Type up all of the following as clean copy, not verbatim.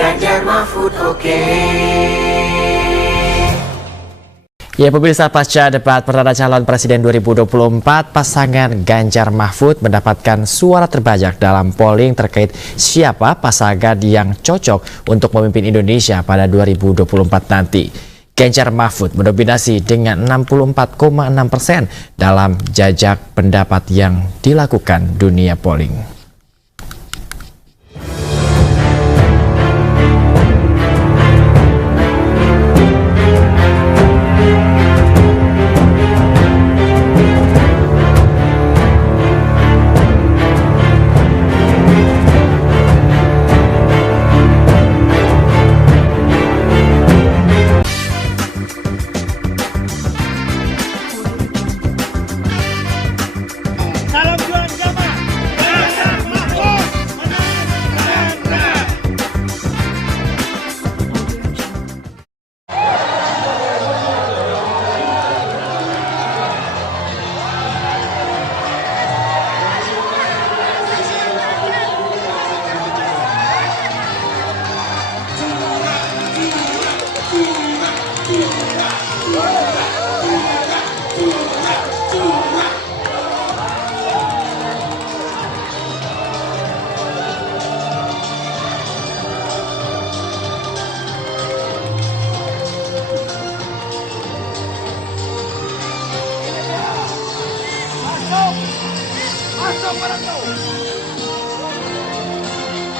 Ganjar Mahfud oke. Ya pemirsa, pasca debat perdana calon presiden 2024, pasangan Ganjar Mahfud mendapatkan suara terbanyak dalam polling terkait siapa pasangan yang cocok untuk memimpin Indonesia pada 2024 nanti. Ganjar Mahfud mendominasi dengan 64,6% dalam jajak pendapat yang dilakukan dunia polling.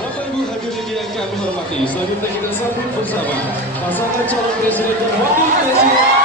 Bapak Ibu hadirin yang kami hormati, selanjutnya kita sambut bersama pasangan calon presiden dan wakil presiden.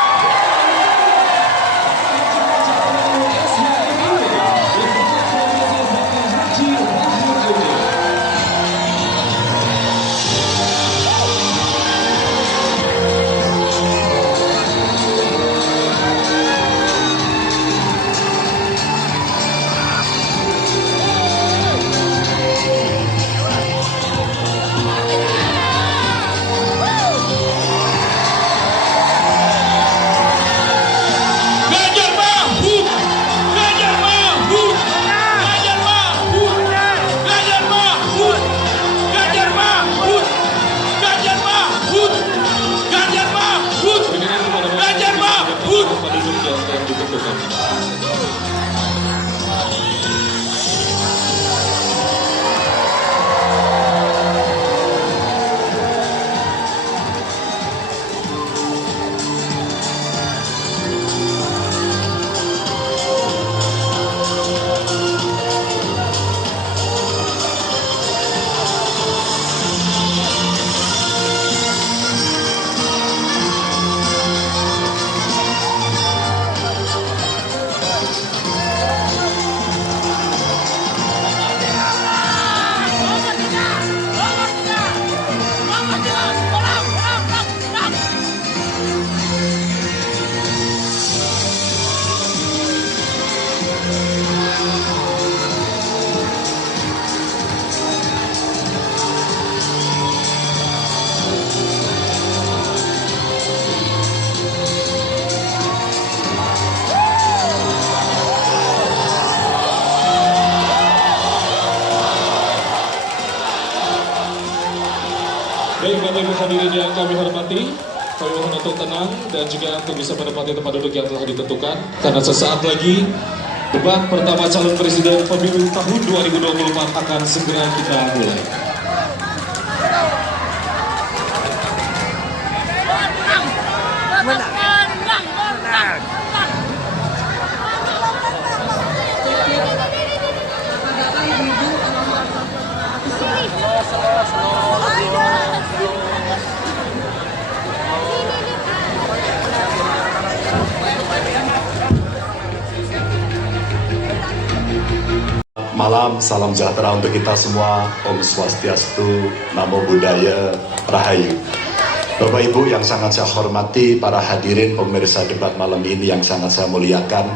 Baik Bapak Ibu hadirin yang kami hormati, kami mohon untuk tenang dan juga untuk bisa menempati tempat duduk yang telah ditentukan. Karena sesaat lagi debat pertama calon presiden pemilu tahun 2024 akan segera kita mulai. Malam, salam sejahtera untuk kita semua. Om Swastiastu, Namo Buddhaya, Rahayu. Bapak Ibu yang sangat saya hormati, para hadirin pemirsa debat malam ini yang sangat saya muliakan.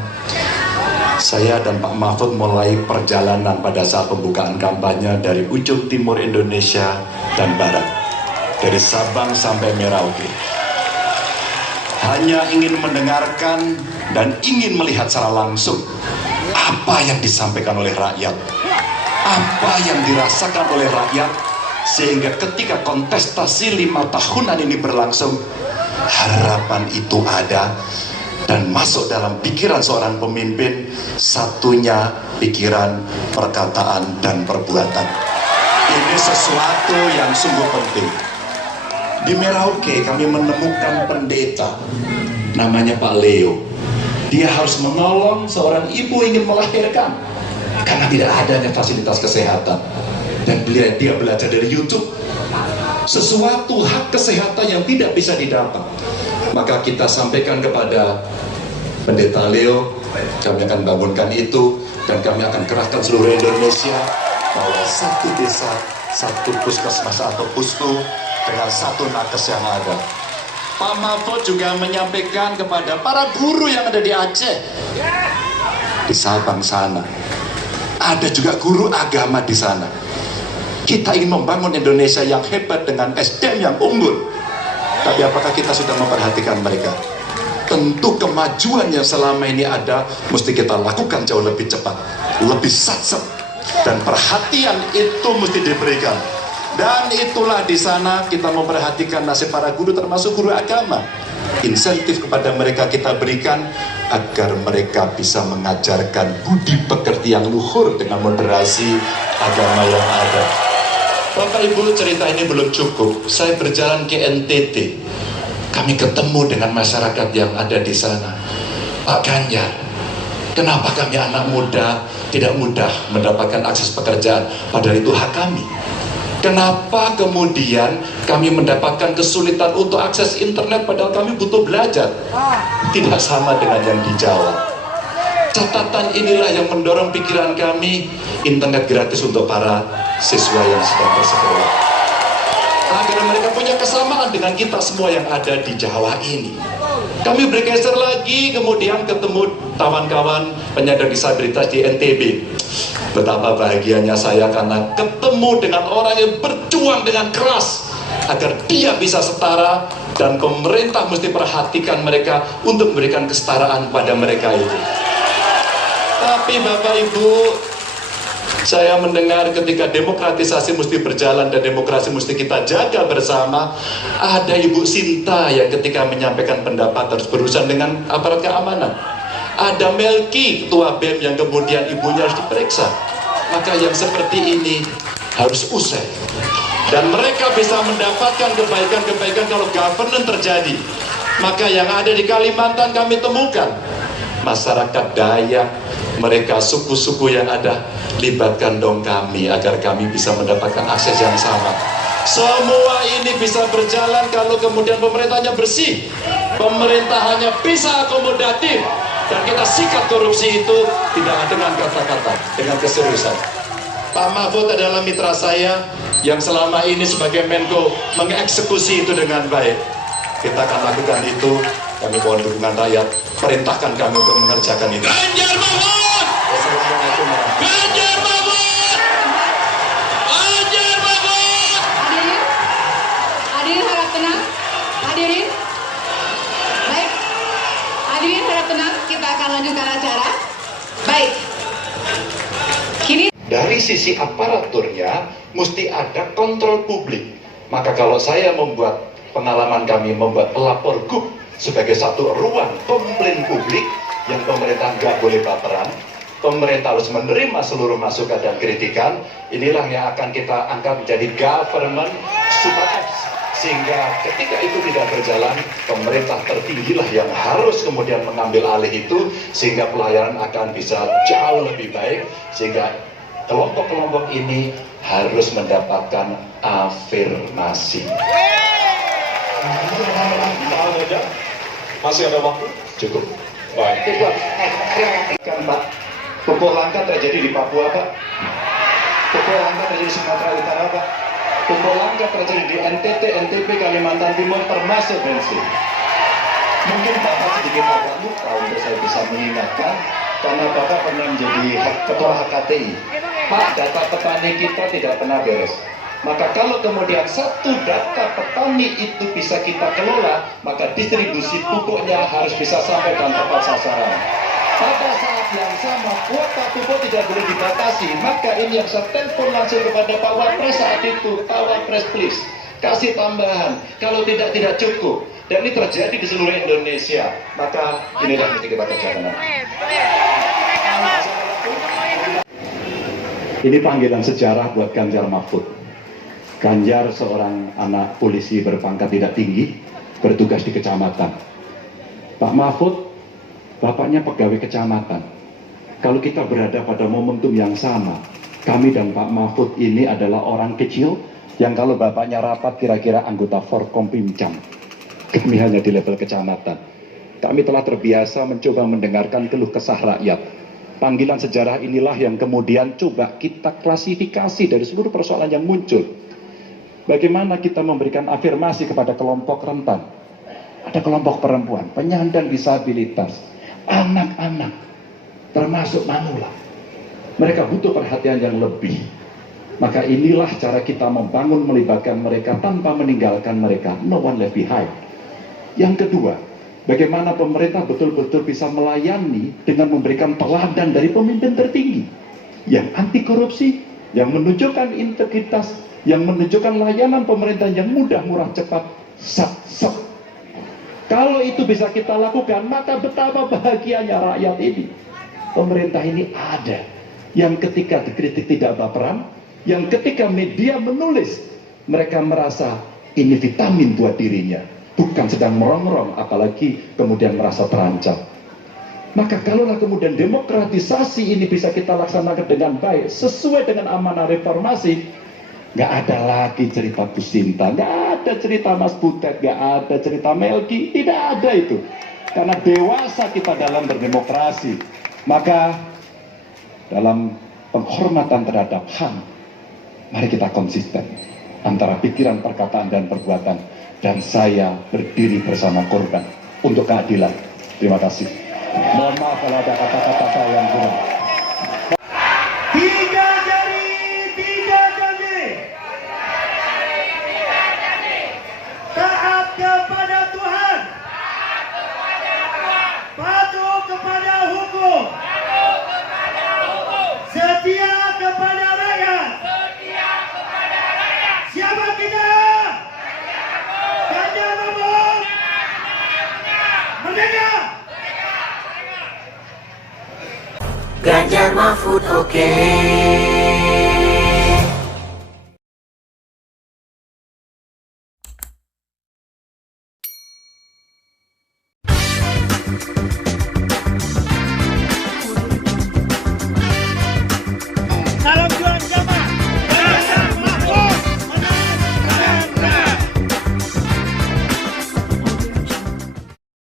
Saya dan Pak Mahfud mulai perjalanan pada saat pembukaan kampanye dari ujung timur Indonesia dan barat, dari Sabang sampai Merauke. Hanya ingin mendengarkan dan ingin melihat secara langsung apa yang disampaikan oleh rakyat, apa yang dirasakan oleh rakyat, Sehingga ketika kontestasi 5 tahunan ini berlangsung, harapan itu ada dan masuk dalam pikiran seorang pemimpin, satunya pikiran, perkataan, dan perbuatan. Ini sesuatu yang sungguh penting. Di Merauke kami menemukan pendeta namanya Pak Leo. Dia harus menolong seorang ibu ingin melahirkan karena tidak adanya fasilitas kesehatan. Dan dia belajar dari YouTube sesuatu hak kesehatan yang tidak bisa didapat. Maka kita sampaikan kepada Pendeta Leo, kami akan bangunkan itu dan kami akan kerahkan seluruh Indonesia bahwa satu desa, satu puskesmas atau pustu dengan satu nakes yang ada. Pak Mahfud juga menyampaikan kepada para guru yang ada di Aceh, di Sabang sana, ada juga guru agama di sana. Kita ingin membangun Indonesia yang hebat dengan SDM yang unggul. Tapi apakah kita sudah memperhatikan mereka? Tentu kemajuan yang selama ini ada mesti kita lakukan jauh lebih cepat, lebih satset, dan perhatian itu mesti diberikan. Dan itulah di sana kita memperhatikan nasib para guru, termasuk guru agama. Insentif kepada mereka kita berikan agar mereka bisa mengajarkan budi pekerti yang luhur dengan moderasi agama yang ada. Bapak Ibu, cerita ini belum cukup. Saya berjalan ke NTT. Kami ketemu dengan masyarakat yang ada di sana. Pak Ganjar, kenapa kami anak muda tidak mudah mendapatkan akses pekerjaan? Padahal itu hak kami. Kenapa kemudian kami mendapatkan kesulitan untuk akses internet padahal kami butuh belajar? Tidak sama dengan yang di Jawa. Catatan inilah yang mendorong pikiran kami, internet gratis untuk para siswa yang sedang bersekolah, agar mereka punya kesamaan dengan kita semua yang ada di Jawa ini. Kami bergeser lagi, kemudian ketemu kawan-kawan penyandang disabilitas di NTB. Betapa bahagianya saya karena ketemu dengan orang yang berjuang dengan keras agar dia bisa setara, dan pemerintah mesti perhatikan mereka untuk memberikan kesetaraan pada mereka itu. Tapi Bapak Ibu, saya mendengar ketika demokratisasi mesti berjalan dan demokrasi mesti kita jaga bersama, ada Ibu Sinta yang ketika menyampaikan pendapat harus berurusan dengan aparat keamanan. Ada Melki, ketua BEM, yang kemudian ibunya harus diperiksa. Maka yang seperti ini harus usai. Dan mereka bisa mendapatkan kebaikan-kebaikan kalau governance terjadi. Maka yang ada di Kalimantan kami temukan masyarakat Dayak, mereka suku-suku yang ada, libatkan dong kami agar kami bisa mendapatkan akses yang sama. Semua ini bisa berjalan kalau kemudian pemerintahnya bersih, pemerintahannya bisa akomodatif, dan kita sikat korupsi itu tidak dengan kata-kata, dengan keseriusan. Pak Mahfud adalah mitra saya yang selama ini sebagai Menko mengeksekusi itu dengan baik. Kita akan lakukan itu. Kami mohon dukungan rakyat, perintahkan kami untuk mengerjakan itu. Ganjar Mahfud! Wassalamualaikum warahmatullahi wabarakatuh. Ganjar Mahfud! Ganjar Mahfud! Hadirin harap tenang. Hadirin. Baik. Hadirin harap tenang, kita akan lanjutkan acara. Baik. Kini dari sisi aparaturnya mesti ada kontrol publik. Maka kalau saya membuat pengalaman kami membuat pelapor GUP sebagai satu ruang komplain publik yang pemerintah nggak boleh baperan, pemerintah harus menerima seluruh masukan dan kritikan. Inilah yang akan kita angkat menjadi government super apps, sehingga ketika itu tidak berjalan, pemerintah tertinggilah yang harus kemudian mengambil alih itu, sehingga pelayanan akan bisa jauh lebih baik, sehingga kelompok-kelompok ini harus mendapatkan afirmasi. Masih ada waktu? Cukup. Baik. Kan Pak, pukul langka terjadi di Papua Pak, pukul langka terjadi di Sumatera Utara Pak, pukul langka terjadi di NTT, NTB, Kalimantan Timur, termasuk bensin. Mungkin Bapak sedikit agak lupa untuk saya bisa mengingatkan, karena Bapak pernah menjadi ketua HKTI. Pak, data petani kita tidak pernah beres. Maka kalau kemudian satu data petani itu bisa kita kelola, maka distribusi pupuknya harus bisa sampai dan tepat sasaran. Pada saat yang sama, kuota pupuk tidak boleh dibatasi. Maka ini yang saya telepon langsung kepada Pak Wapres saat itu, Pak Wapres please, kasih tambahan. Kalau tidak cukup. Dan ini terjadi di seluruh Indonesia. Maka ini yang mesti kita kerjakan. Ini panggilan sejarah buat Ganjar Mahfud. Ganjar seorang anak polisi berpangkat tidak tinggi, bertugas di kecamatan. Pak Mahfud, bapaknya pegawai kecamatan. Kalau kita berada pada momentum yang sama, kami dan Pak Mahfud ini adalah orang kecil yang kalau bapaknya rapat kira-kira anggota Forkompimcam. Kami hanya di level kecamatan. Kami telah terbiasa mencoba mendengarkan keluh kesah rakyat. Panggilan sejarah inilah yang kemudian coba kita klasifikasi dari seluruh persoalan yang muncul. Bagaimana kita memberikan afirmasi kepada kelompok rentan. Ada kelompok perempuan, penyandang disabilitas, anak-anak, termasuk manula. Mereka butuh perhatian yang lebih. Maka inilah cara kita membangun, melibatkan mereka tanpa meninggalkan mereka. No one left behind. Yang kedua, bagaimana pemerintah betul-betul bisa melayani dengan memberikan teladan dari pemimpin tertinggi yang anti korupsi, yang menunjukkan integritas, yang menunjukkan layanan pemerintahan yang mudah, murah, cepat, sat. Kalau itu bisa kita lakukan, maka betapa bahagianya rakyat ini. Pemerintah ini ada yang ketika dikritik tidak baperan, yang ketika media menulis, mereka merasa ini vitamin buat dirinya, bukan sedang merongrong, apalagi kemudian merasa terancam. Maka kalaulah kemudian demokratisasi ini bisa kita laksanakan dengan baik, sesuai dengan amanah reformasi, nggak ada lagi cerita Bu Sinta, nggak ada cerita Mas Butet, nggak ada cerita Melki, tidak ada itu. Karena dewasa kita dalam berdemokrasi. Maka dalam penghormatan terhadap HAM, mari kita konsisten antara pikiran, perkataan, dan perbuatan. Dan saya berdiri bersama korban untuk keadilan. Terima kasih. Mohon maaf kalau ada kata-kata saya yang kurang. Tiga jari, tiga janji. Taat kepada Tuhan. Patuh kepada hukum. Setia kepada rakyat. Siapa kita? Ganjar Mahfud. Merdeka. Ganjar Mahfud oke.